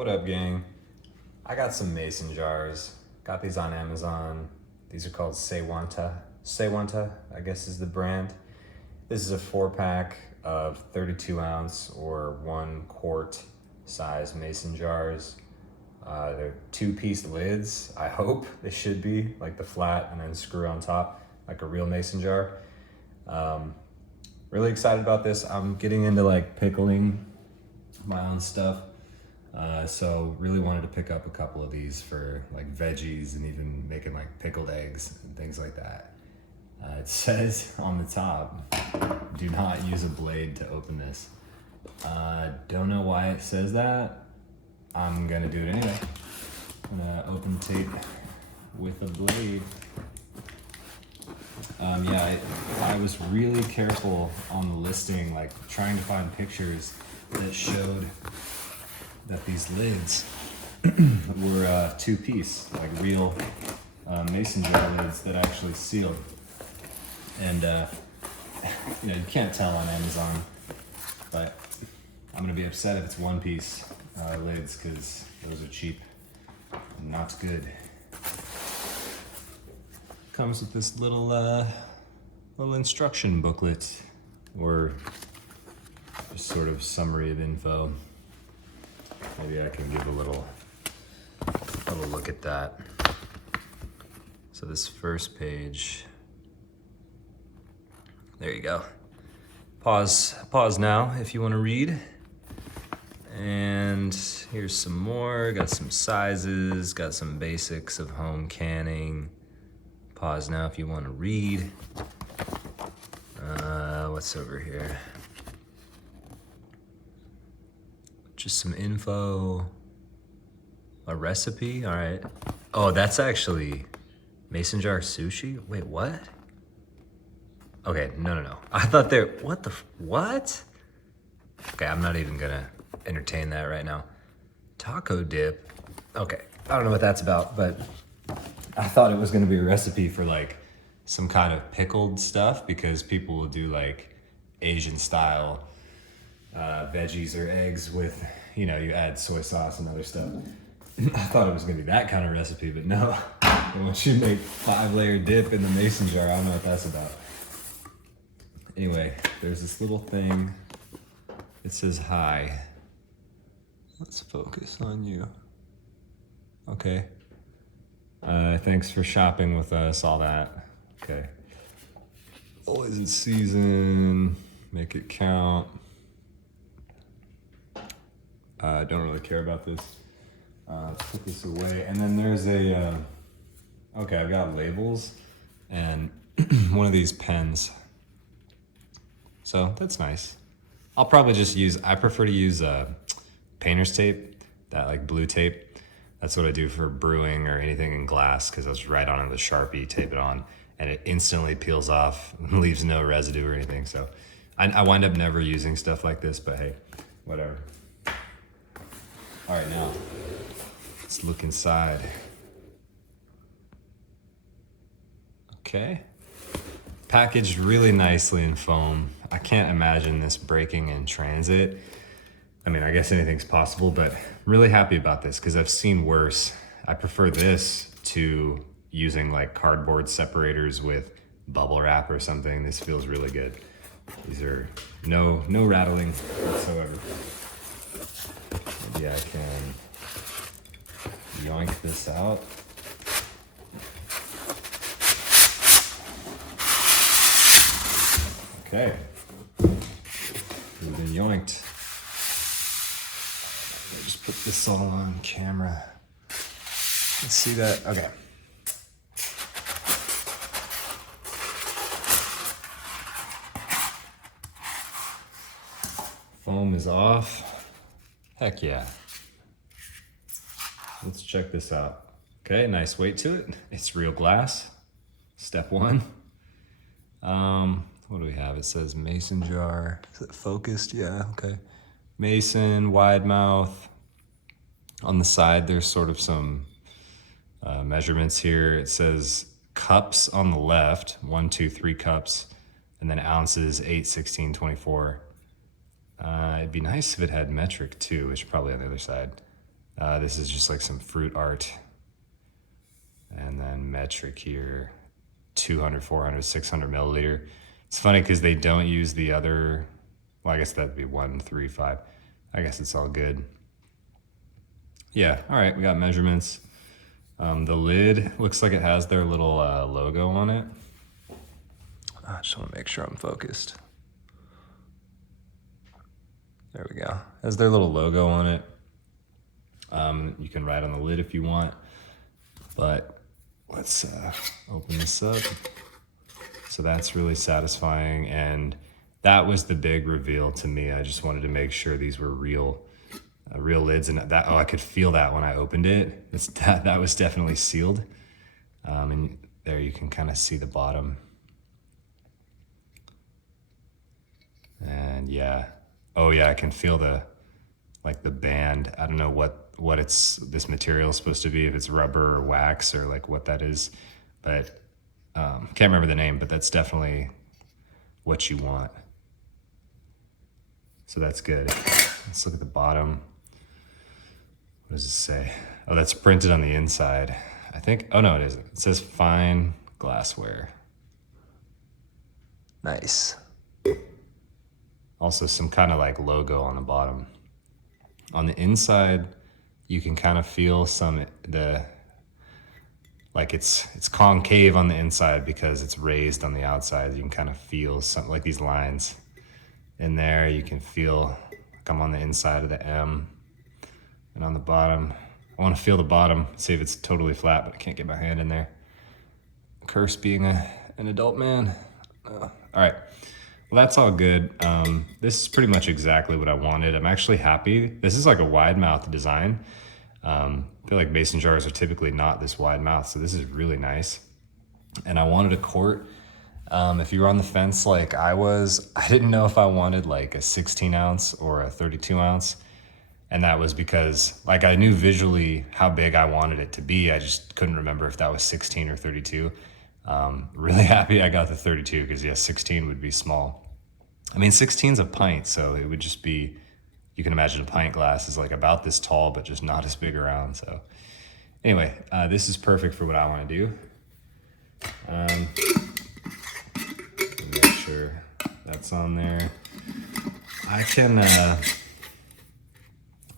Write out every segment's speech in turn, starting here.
What up, gang? I got some mason jars. Got these on Amazon. These are called SEWANTA. SEWANTA, I guess, is the brand. This is a 4-pack of 32 ounce or 1 quart size mason jars. They're 2-piece lids. I hope they should be, like the flat and then screw on top, like a real mason jar. Really excited about this. I'm getting into like pickling my own stuff. So really wanted to pick up a couple of these for like veggies and even making like pickled eggs and things like that. It says on the top, do not use a blade to open this. Don't know why it says that. I'm gonna do it anyway. I'm gonna open tape with a blade. I was really careful on the listing, like trying to find pictures that showed that these lids were 2-piece, like real mason jar lids that actually sealed. And you can't tell on Amazon, but I'm gonna be upset if it's 1-piece lids because those are cheap and not good. Comes with this little instruction booklet or just sort of summary of info. Maybe I can give a little look at that. So this first page, there you go. Pause now if you want to read. And here's some more, got some sizes, got some basics of home canning. Pause now if you want to read. What's over here? Just some info. A recipe, all right. Oh, that's actually mason jar sushi? Wait, what? Okay, no. I thought what? Okay, I'm not even gonna entertain that right now. Taco dip. Okay, I don't know what that's about, but I thought it was gonna be a recipe for like some kind of pickled stuff because people will do like Asian style veggies or eggs with, you add soy sauce and other stuff. I thought it was gonna be that kind of recipe, but no. And once you make 5-layer dip in the mason jar, I don't know what that's about. Anyway, there's this little thing. It says hi. Let's focus on you. Okay. Thanks for shopping with us, all that. Okay. Always in season, make it count. Don't really care about this. Let's put this away. And then there's okay, I've got labels and one of these pens. So that's nice. I'll probably just I prefer to use painter's tape, that like blue tape. That's what I do for brewing or anything in glass because I just write on it with a Sharpie, tape it on, and it instantly peels off and leaves no residue or anything. So I wind up never using stuff like this, but hey, whatever. All right, now let's look inside. Okay. Packaged really nicely in foam. I can't imagine this breaking in transit. I mean, I guess anything's possible, but really happy about this because I've seen worse. I prefer this to using like cardboard separators with bubble wrap or something. This feels really good. These are no rattling whatsoever. Maybe I can yoink this out. Okay, we've been yoinked. I'll just put this all on camera. Let's see that, okay. Foam is off. Heck yeah. Let's check this out. Okay, nice weight to it. It's real glass. Step 1. What do we have? It says mason jar. Is it focused? Yeah, okay. Mason, wide mouth. On the side, there's sort of some measurements here. It says cups on the left, 1, 2, 3 cups, and then ounces, 8, 16, 24. It'd be nice if it had metric too, which is probably on the other side. This is just like some fruit art. And then metric here, 200, 400, 600 milliliter. It's funny because they don't use the other, well, I guess that'd be 135. I guess it's all good. Yeah, all right, we got measurements. The lid looks like it has their little logo on it. I just want to make sure I'm focused. There we go. It has their little logo on it. You can write on the lid if you want, but let's open this up. So that's really satisfying, and that was the big reveal to me. I just wanted to make sure these were real lids, and that, oh, I could feel that when I opened it. That was definitely sealed. And there you can kind of see the bottom. And yeah, oh yeah, I can feel the band. I don't know what this material is supposed to be, if it's rubber or wax or like what that is, but can't remember the name, but that's definitely what you want. So that's good. Let's look at the bottom. What does it say? Oh, that's printed on the inside. I think, oh no, it isn't. It says fine glassware. Nice. Also some kind of like logo on the bottom. On the inside, you can kind of feel like it's concave on the inside because it's raised on the outside. You can kind of feel something like these lines in there. You can feel like I'm on the inside of the M. And on the bottom, I want to feel the bottom, see if it's totally flat, but I can't get my hand in there. Curse being an adult man. All right, well, that's all good. This is pretty much exactly what I wanted. I'm actually happy. This is like a wide mouth design. I feel like mason jars are typically not this wide mouth, so this is really nice. And I wanted a quart. If you were on the fence like I was, I didn't know if I wanted like a 16 ounce or a 32 ounce. And that was because like I knew visually how big I wanted it to be. I just couldn't remember if that was 16 or 32. Really happy I got the 32 because yeah, 16 would be small. I mean, 16's a pint, so it would just be, you can imagine a pint glass is like about this tall, but just not as big around. So anyway, this is perfect for what I want to do. Make sure that's on there. I can, let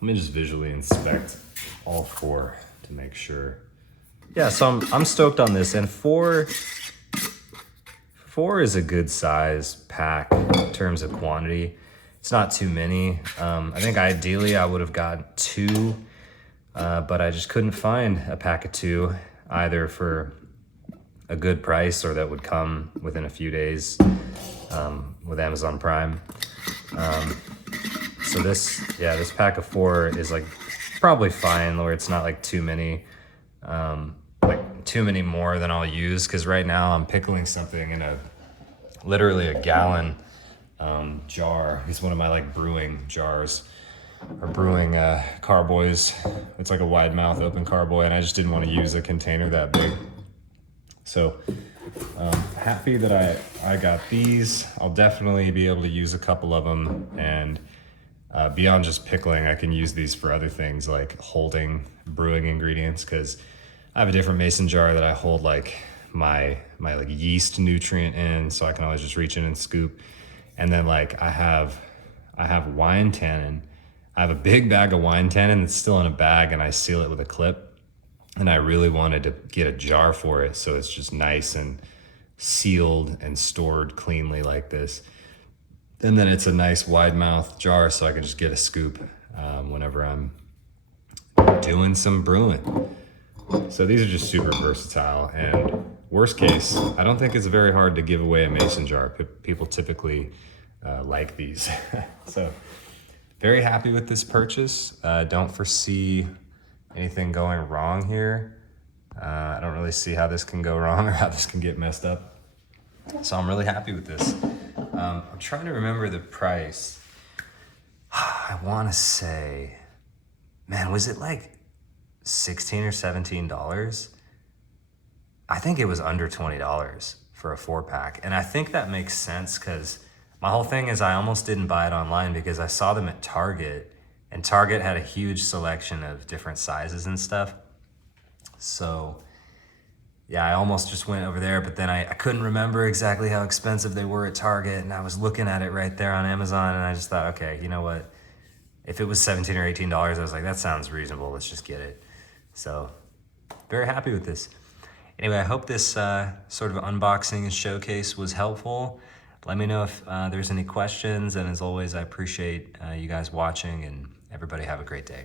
me just visually inspect all four to make sure. Yeah, so I'm stoked on this, and four is a good size pack in terms of quantity. It's not too many. I think ideally I would have gotten 2, but I just couldn't find a pack of 2 either for a good price or that would come within a few days with Amazon Prime. So this pack of 4 is like probably fine, where it's not like too many more than I'll use, because right now I'm pickling something in literally a gallon jar. It's one of my like brewing jars or brewing carboys. It's like a wide mouth open carboy, and I just didn't want to use a container that big. So happy that I got these. I'll definitely be able to use a couple of them, and beyond just pickling, I can use these for other things like holding brewing ingredients, because I have a different mason jar that I hold like my like yeast nutrient in, so I can always just reach in and scoop. And then like I have wine tannin. I have a big bag of wine tannin that's still in a bag, and I seal it with a clip. And I really wanted to get a jar for it, so it's just nice and sealed and stored cleanly like this. And then it's a nice wide mouth jar, so I can just get a scoop whenever I'm doing some brewing. So these are just super versatile, and worst case, I don't think it's very hard to give away a mason jar. People typically like these. So very happy with this purchase. Don't foresee anything going wrong here. I don't really see how this can go wrong or how this can get messed up. So I'm really happy with this. I'm trying to remember the price. I want to say, man, was it like $16 or $17? I think it was under $20 for a 4-pack. And I think that makes sense, because my whole thing is I almost didn't buy it online because I saw them at Target And Target had a huge selection of different sizes and stuff. So yeah, I almost just went over there, but then I couldn't remember exactly how expensive they were at Target, and I was looking at it right there on Amazon, and I just thought, okay, you know what? If it was $17 or $18, I was like, that sounds reasonable, let's just get it. So, very happy with this. Anyway, I hope this sort of unboxing and showcase was helpful. Let me know if there's any questions, and as always, I appreciate you guys watching, and everybody have a great day.